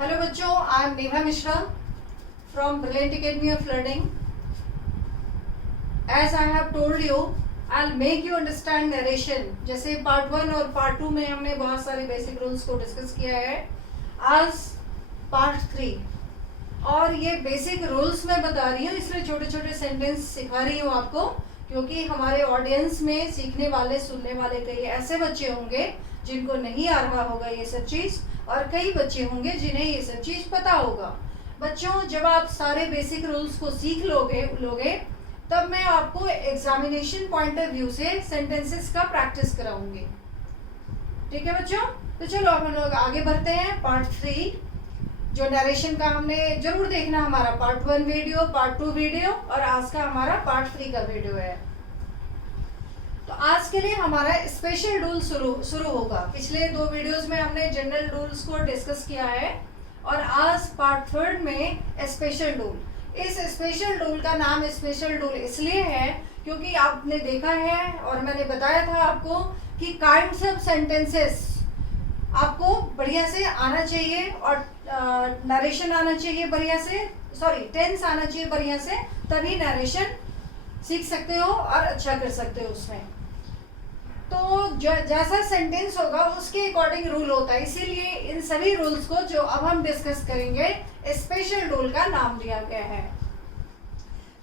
Hello बच्चों, I am Neha Mishra from Brilliant Academy of Learning. As I have told you, I'll make you understand narration. जैसे part 1 और part 2 में हमने बहुत सारे basic rules को डिस्कस किया है. आज पार्ट 3 और ये बेसिक रूल्स मैं बता रही हूँ, इसलिए छोटे छोटे सेंटेंस सिखा रही हूँ आपको, क्योंकि हमारे ऑडियंस में सीखने वाले सुनने वाले कई ऐसे बच्चे होंगे जिनको नहीं आ रहा होगा ये सब चीज़, और कई बच्चे होंगे जिन्हें ये सब चीज़ पता होगा. बच्चों, जब आप सारे बेसिक रूल्स को सीख लोगे तब मैं आपको एग्जामिनेशन पॉइंट ऑफ व्यू से सेंटेंसेस का प्रैक्टिस कराऊंगी. ठीक है बच्चों? तो चलो हम लोग आगे बढ़ते हैं. पार्ट 3 जो नरेशन का हमने जरूर देखना, हमारा पार्ट 1 वीडियो, पार्ट 2 वीडियो और आज का हमारा पार्ट 3 का वीडियो है. तो आज के लिए हमारा स्पेशल रूल शुरू होगा. पिछले 2 वीडियोस में हमने जनरल रूल्स को डिस्कस किया है और आज पार्ट 3 में स्पेशल रूल. इस स्पेशल रूल का नाम स्पेशल रूल इसलिए है क्योंकि आपने देखा है और मैंने बताया था आपको कि काइंड्स ऑफ सेंटेंसेस आपको बढ़िया से आना चाहिए और नरेशन आना चाहिए बढ़िया से, टेंस आना चाहिए बढ़िया से, तभी नरेशन सीख सकते हो और अच्छा कर सकते हो उसमें. तो जैसा सेंटेंस होगा उसके अकॉर्डिंग रूल होता है, इसीलिए इन सभी रूल्स को जो अब हम डिस्कस करेंगे स्पेशल रूल का नाम दिया गया है.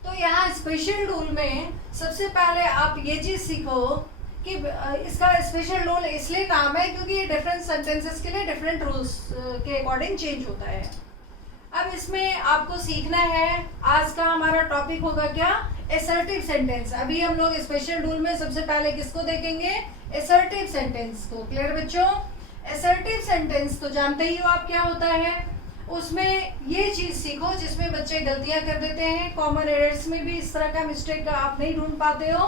तो यहाँ स्पेशल रूल में सबसे पहले आप ये चीज़ सीखो कि इसका स्पेशल रूल इसलिए नाम है क्योंकि ये डिफरेंट सेंटेंसेस के लिए डिफरेंट रूल्स के अकॉर्डिंग चेंज होता है. अब इसमें आपको सीखना है, आज का हमारा टॉपिक होगा क्या, असर्टिव सेंटेंस. अभी हम लोग स्पेशल रूल में सबसे पहले किसको देखेंगे, असर्टिव सेंटेंस को. क्लियर बच्चों? असर्टिव सेंटेंस तो जानते ही हो आप क्या होता है. उसमें ये चीज़ सीखो जिसमें बच्चे गलतियां कर देते हैं, कॉमन एरर्स में भी इस तरह का मिस्टेक का आप नहीं ढूंढ पाते हो.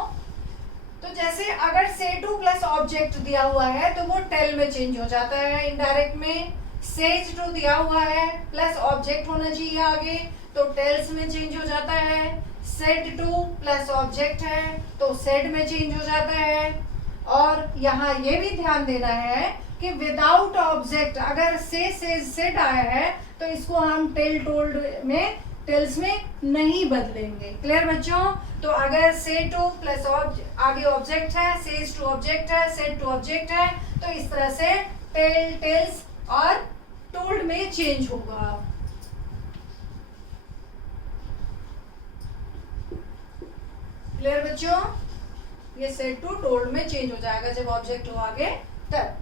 तो जैसे अगर से टू प्लस ऑब्जेक्ट दिया हुआ है तो वो टेल में चेंज हो जाता है. इनडायरेक्ट में सेज टू दिया हुआ है प्लस ऑब्जेक्ट होना चाहिए आगे, तो टेल्स में चेंज हो जाता है. सेड टू प्लस ऑब्जेक्ट है तो सेड में चेंज हो जाता है. और यहाँ ये भी ध्यान देना है कि विदाउट ऑब्जेक्ट अगर से सेड आया है तो इसको हम टेल टोल्ड में टेल्स में नहीं बदलेंगे. क्लियर बच्चों? तो अगर से टू प्लस आगे ऑब्जेक्ट है, सेज टू ऑब्जेक्ट है, सेड टू ऑब्जेक्ट है, तो इस तरह से टेल टेल्स और टोल्ड में चेंज होगा. क्लियर बच्चों? ये सेड टू टोल्ड में चेंज हो जाएगा जब ऑब्जेक्ट हो आगे तब.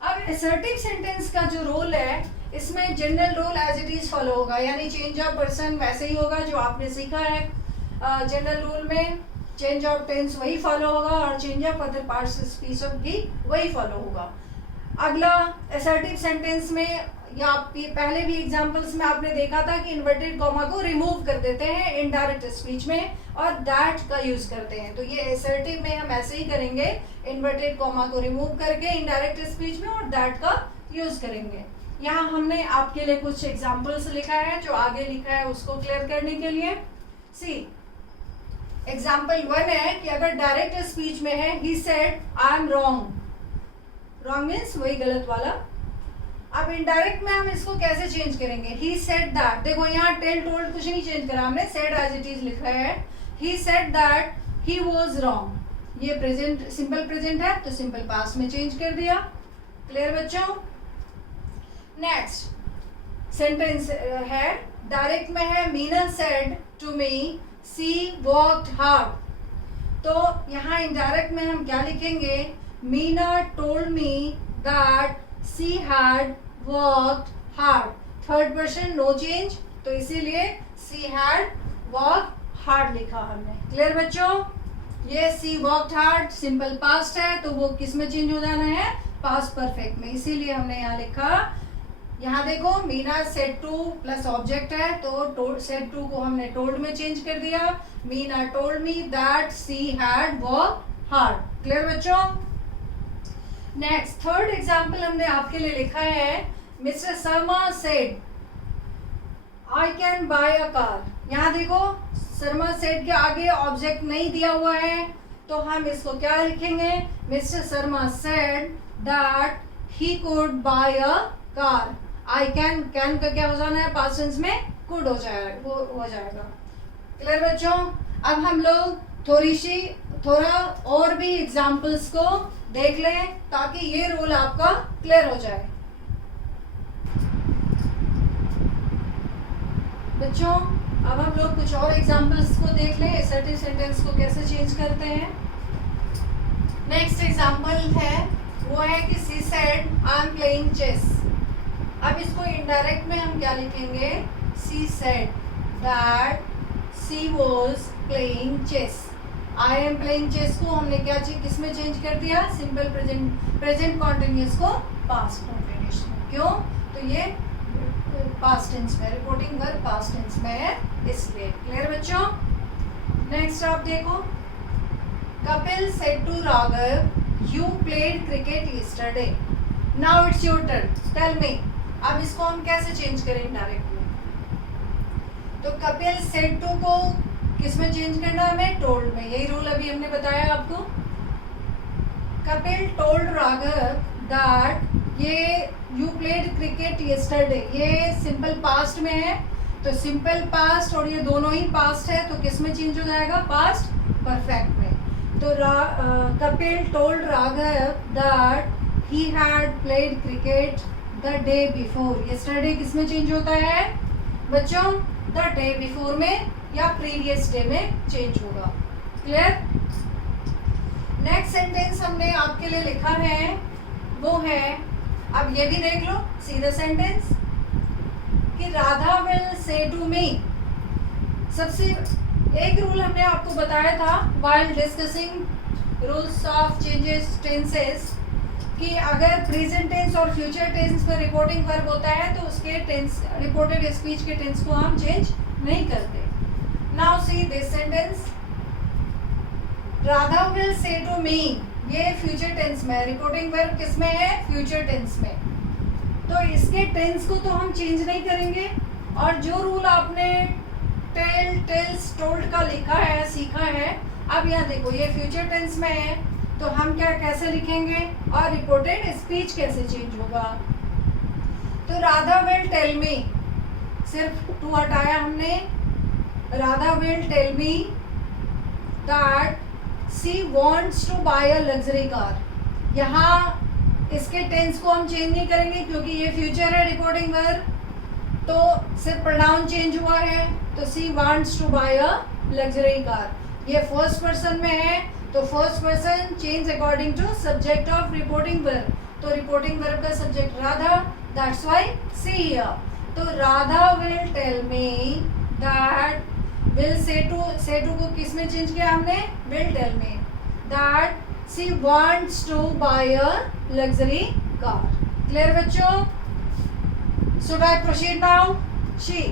अब असर्टिव सेंटेंस का जो रूल है इसमें general rule as it is follow होगा, यानी चेंज ऑफ पर्सन वैसे ही होगा जो आपने सीखा है. जनरल रूल में चेंज ऑफ टेंस वही फॉलो होगा और change of other parts speech of भी वही फॉलो होगा. अगला असर्टिव सेंटेंस में या पहले भी एग्जांपल्स में आपने देखा था कि इन्वर्टेड कॉमा को रिमूव कर देते हैं इनडायरेक्ट स्पीच में और दैट का यूज करते हैं. तो ये असर्टिव में हम ऐसे ही करेंगे, इन्वर्टेड कॉमा को रिमूव करके इनडायरेक्ट स्पीच में और दैट का यूज करेंगे. यहाँ हमने आपके लिए कुछ एग्जांपल्स लिखा है, जो आगे लिखा है उसको क्लियर करने के लिए. सी एग्जाम्पल 1 है कि अगर डायरेक्ट स्पीच में है he said I am wrong. Wrong means वही गलत वाला. अब इनडायरेक्ट में हम इसको कैसे चेंज करेंगे, ही सेड दैट. देखो यहाँ टेल टोल्ड कुछ नहीं चेंज करा हमने, सेड एज इट इज लिखा है. ही said that he was wrong. ये प्रेजेंट सिंपल प्रेजेंट है तो सिंपल पास्ट में चेंज कर दिया. क्लियर बच्चों? नेक्स्ट सेंटेंस है डायरेक्ट में है Meena said to me she walked hard. तो यहाँ इनडायरेक्ट में हम क्या लिखेंगे, Meena told me that she had walked hard. Third person no change, तो इसीलिए सी हैड वॉक्ड हार्ड लिखा हमने. क्लियर बच्चों? ये सी वॉक्ड हार्ड सिंपल पास्ट है तो वो किस में चेंज हो जाना है, पास्ट परफेक्ट में. इसीलिए हमने यहाँ लिखा. यहाँ देखो Meena said two plus object है तो सेड टू को हमने टोल्ड में चेंज कर दिया. Meena told me that she had walked hard. Clear बच्चों? नेक्स्ट थर्ड एग्जाम्पल हमने आपके लिए लिखा है mister Sharma said I can buy a car. यहाँ देखो शर्मा सेड के आगे ऑब्जेक्ट नहीं दिया हुआ है तो हम इसको क्या लिखेंगे, mister Sharma said that he could bye a car. I can का क्या हो जाना है, पास्ट टेंस में कुड हो जाएगा, वो हो जाएगा। क्लियर बच्चों? अब हम लोग थोड़ा और भी एग्जाम्पल्स को देख लें ताकि ये रूल आपका क्लियर हो जाए। बच्चों अब हम लोग कुछ और एग्जाम्पल्स को देख लें, असर्टिव सेंटेंस को कैसे चेंज करते हैं। नेक्स्ट एग्जाम्पल है वो है कि she said I am playing chess. अब इसको इनडायरेक्ट में हम क्या लिखेंगे, she said that she was playing chess. I am playing chess को हमने क्या किसमें चेंज कर दिया, सिंपल प्रेजेंट कॉन्टिन्यूस को पास्ट कॉन्टिन्यूस में। क्यों? तो ये पास्ट टेंस में, रिपोर्टिंग वर्ब पास्ट टेंस में है इसलिए। क्लियर बच्चों? नेक्स्ट आप देखो, Kapil said to Raghav you played cricket yesterday. Now it's your turn, tell me. अब इसको हम कैसे चेंज करें डायरेक्ट में, तो कपिल सेड टू को किस में चेंज करना है, हमें टोल्ड में। यही रूल अभी हमने बताया आपको। कपिल टोल्ड राघव दैट ये यू प्लेड क्रिकेट यस्टरडे, ये सिंपल पास्ट में है, तो सिंपल पास्ट और ये दोनों ही पास्ट है, तो किस में चेंज हो जाएगा, पास्ट परफेक्ट में। तो Kapil told Raghav that he had played cricket the day before. Yesterday किस में चेंज होता है बच्चों, द डे बिफोर में या प्रीवियस डे में चेंज होगा। क्लियर? नेक्स्ट सेंटेंस हमने आपके लिए लिखा है वो है, अब ये भी देख लो, सीधा सेंटेंस कि Radha will say to me. सबसे एक रूल हमने आपको बताया था while discussing rules of changes tenses कि अगर प्रेजेंट टेंस और फ्यूचर टेंस में रिपोर्टिंग वर्ब होता है तो उसके टेंस, रिपोर्टेड स्पीच के टेंस को हम चेंज नहीं करते। Now see this sentence, Radha will say to me, ये फ्यूचर टेंस में, रिपोर्टिंग वर्ब किस में है, फ्यूचर टेंस में। तो इसके टेंस को तो हम चेंज नहीं करेंगे, और जो रूल आपने टेल, टेल्स, टोल्ड का लिखा है, सीखा है, अब यहाँ देखो ये फ्यूचर टेंस में है, तो हम क्या कैसे लिखेंगे और रिपोर्टेड स्पीच कैसे चेंज होगा। तो राधा विल टेल मी, सिर्फ टू हटाया हमने, Radha will tell me that she wants to buy a luxury car. यहाँ इसके टेंस को हम चेंज नहीं करेंगे क्योंकि ये फ्यूचर है रिपोर्टिंग वर्ब, तो सिर्फ प्रोनाउन चेंज हुआ है, तो she wants to buy a luxury car. ये फर्स्ट पर्सन में है, तो first person change according to subject of reporting verb, तो रिपोर्टिंग वर्ब का subject Radha, that's why she here. तो Radha will tell me that, will say to को किस में चेंज किया हमने, will tell me that she wants to buy a luxury car. Clear बच्चों? Should I proceed now? She,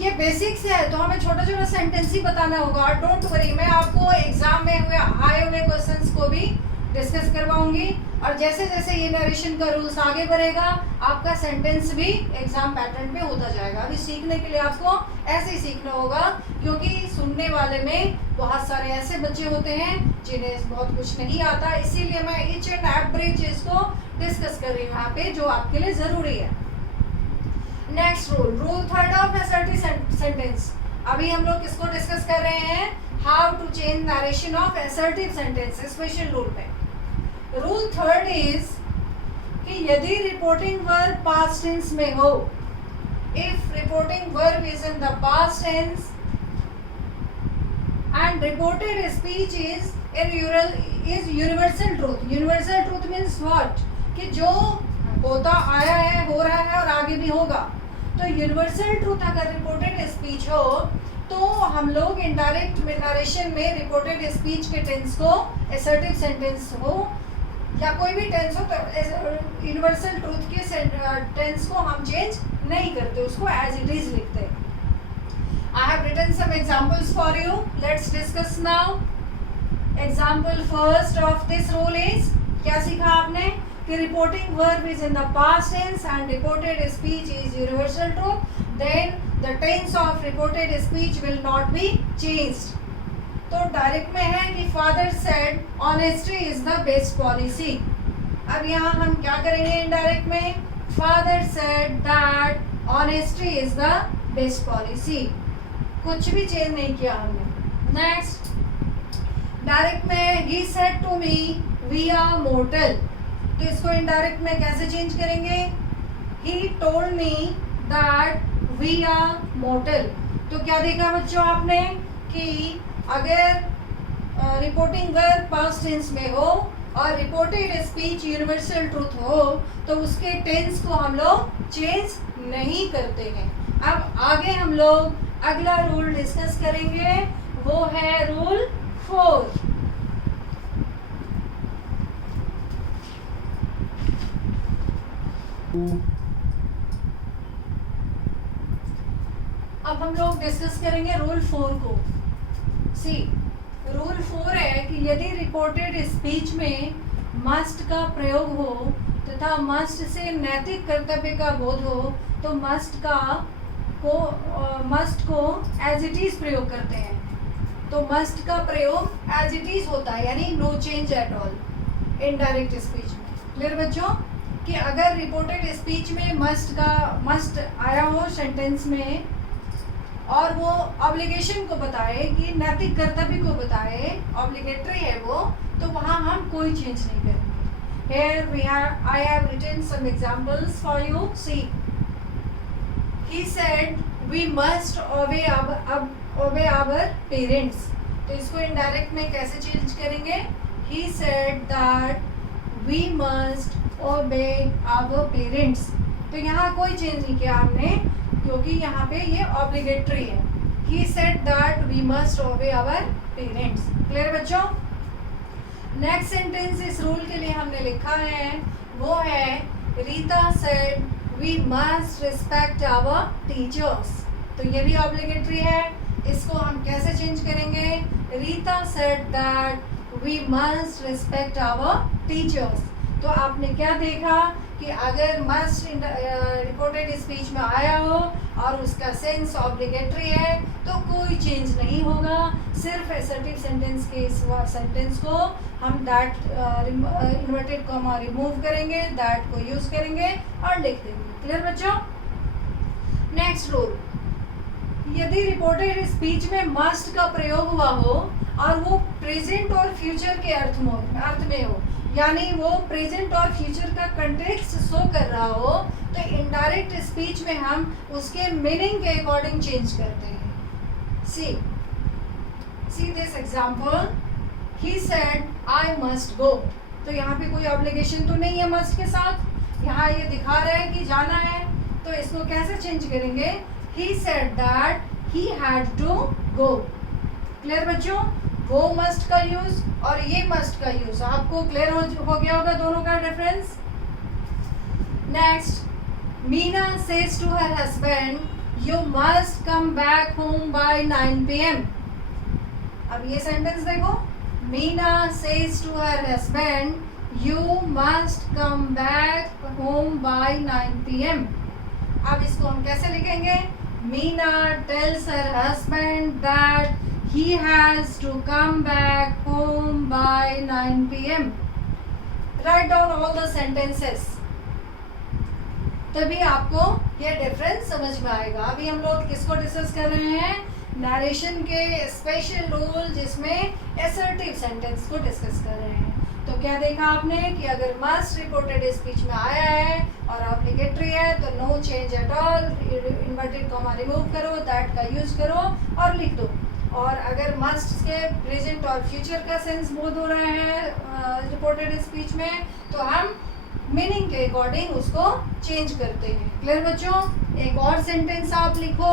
ये basics है तो हमें छोटा छोटा सेंटेंस ही बताना होगा। डोंट वरी, मैं आपको एग्जाम में हुए आए हुए क्वेश्चंस को भी डिस्कस करवाऊंगी, और जैसे जैसे ये नरेशन का रूल्स आगे बढ़ेगा आपका सेंटेंस भी एग्जाम पैटर्न पे होता जाएगा। अभी सीखने के लिए आपको ऐसे ही सीखना होगा, क्योंकि सुनने वाले में बहुत सारे ऐसे बच्चे होते हैं जिन्हें बहुत कुछ नहीं आता, इसीलिए मैं ईच एंड एवरी चीज को डिस्कस कर रही हूँ यहाँ पे, जो आपके लिए जरूरी है। Next rule third of assertive sentence. अभी हम लोग किसको डिस्कस कर रहे हैं, how to change narration of assertive sentence, special rule में। रूल थर्ड इज कि यदि रिपोर्टिंग वर्ब पास्ट टेंस में हो, if reporting verb is in the past tense and reported speech is universal truth. Universal truth means what, कि जो होता आया है, हो रहा है और आगे भी होगा। तो यूनिवर्सल ट्रूथ अगर रिपोर्टेड स्पीच हो तो हम लोग इनडायरेक्ट नरेशन में रिपोर्टेड स्पीच के टेंस को, असर्टिव सेंटेंस हो या कोई भी टेंस हो, तो यूनिवर्सल ट्रूथ के टेंस को हम चेंज नहीं करते, उसको एज इट इज लिखते। I have written some examples for you, let's discuss now. Example first of this rule is, क्या सीखा आपने कि reporting verb is in the past tense and reported speech is universal truth, then the tense of reported speech will not be changed. तो direct में है कि father said honesty is the best policy. अब यहाँ हम क्या करेंगे indirect में, father said that honesty is the best policy. कुछ भी चेंज नहीं किया हमने। नेक्स्ट डायरेक्ट में he said to me we are mortal, तो इसको इनडायरेक्ट में कैसे चेंज करेंगे? He told me that we are mortal. तो क्या देखा बच्चों आपने कि अगर रिपोर्टिंग वर्ब पास्ट टेंस में हो और रिपोर्टेड स्पीच यूनिवर्सल ट्रूथ हो तो उसके टेंस को हम लोग चेंज नहीं करते हैं। अब आगे हम लोग अगला रूल डिस्कस करेंगे, वो है रूल 4। अब हम लोग डिस्कस करेंगे रूल 4 को। सी रूल 4 है कि यदि रिपोर्टेड स्पीच में मस्ट का प्रयोग हो तथा मस्ट से नैतिक कर्तव्य का बोध हो तो मस्ट को एज इट इज प्रयोग करते हैं। तो मस्ट का प्रयोग एज इट इज होता है, यानी no change at all indirect speech में। क्लियर बच्चों कि अगर रिपोर्टेड स्पीच में मस्ट आया हो सेंटेंस में और वो ऑब्लिगेशन को बताए कि नैतिक कर्तव्य को बताए, ऑब्लिगेटरी है वो, तो वहाँ हम कोई चेंज नहीं करेंगे। Here I have written some examples for you. See, he said we must obey our parents. तो इसको इनडायरेक्ट में कैसे चेंज करेंगे? He said that we must obey our parents. तो यहाँ कोई चेंज नहीं किया हमने क्योंकि यहाँ पे ये ऑब्लिगेटरी है। He said that we must obey our parents. Clear बच्चों? नेक्स्ट सेंटेंस इस रूल के लिए हमने लिखा है वो है Rita said we must respect our teachers. तो ये भी ऑब्लिगेटरी है, इसको हम कैसे चेंज करेंगे? Rita said that we must respect our teachers. तो आपने क्या देखा कि अगर मस्ट रिपोर्टेड स्पीच में आया हो और उसका सेंस ऑब्लिगेटरी है तो कोई चेंज नहीं होगा। सिर्फ असर्टिव सेंटेंस के इस सेंटेंस को हम दैट इन्वर्टेड कॉमा रिमूव करेंगे, दैट को यूज करेंगे और लिख देंगे। क्लियर बच्चों? नेक्स्ट रूल, यदि रिपोर्टेड स्पीच में मस्ट का प्रयोग हुआ हो और वो प्रेजेंट और फ्यूचर के अर्थ में हो, यानी वो प्रेजेंट और फ्यूचर का कंटेक्स्ट शो कर रहा हो, तो इनडायरेक्ट स्पीच में हम उसके मीनिंग के अकॉर्डिंग चेंज करते हैं। See this example, he said I must go. तो यहाँ पे कोई ऑब्लिगेशन तो नहीं है मस्ट के साथ, यहाँ ये दिखा रहा है कि जाना है, तो इसको कैसे चेंज करेंगे? He said that he had to go. Clear बच्चों? वो मस्ट का यूज और ये मस्ट का यूज आपको क्लियर हो गया होगा दोनों का difference. Next, Meena says to her husband you must come back home by 9 PM। अब ये सेंटेंस देखो, Meena says to her husband you must come back home by 9 PM। अब इसको हम कैसे लिखेंगे? Meena tells her husband that he has to come back home by 9 PM. Write down all the sentences. तभी आपको ये डिफरेंस समझ में आएगा। अभी हम लोग किसको डिस्कस कर रहे हैं? नरेशन के स्पेशल रूल जिसमें असर्टिव सेंटेंस को डिस्कस कर रहे हैं। तो क्या देखा आपने कि अगर मस्ट रिपोर्टेड स्पीच में आया है और ऑब्लिगेटरी है तो no change at all, inverted comma remove करो, दैट का यूज करो और लिख दो। और अगर मस्ट के प्रेजेंट और फ्यूचर का सेंस बोध हो रहा है रिपोर्टेड स्पीच में तो हम मीनिंग के अकॉर्डिंग उसको चेंज करते हैं। क्लियर बच्चों? एक और सेंटेंस आप लिखो,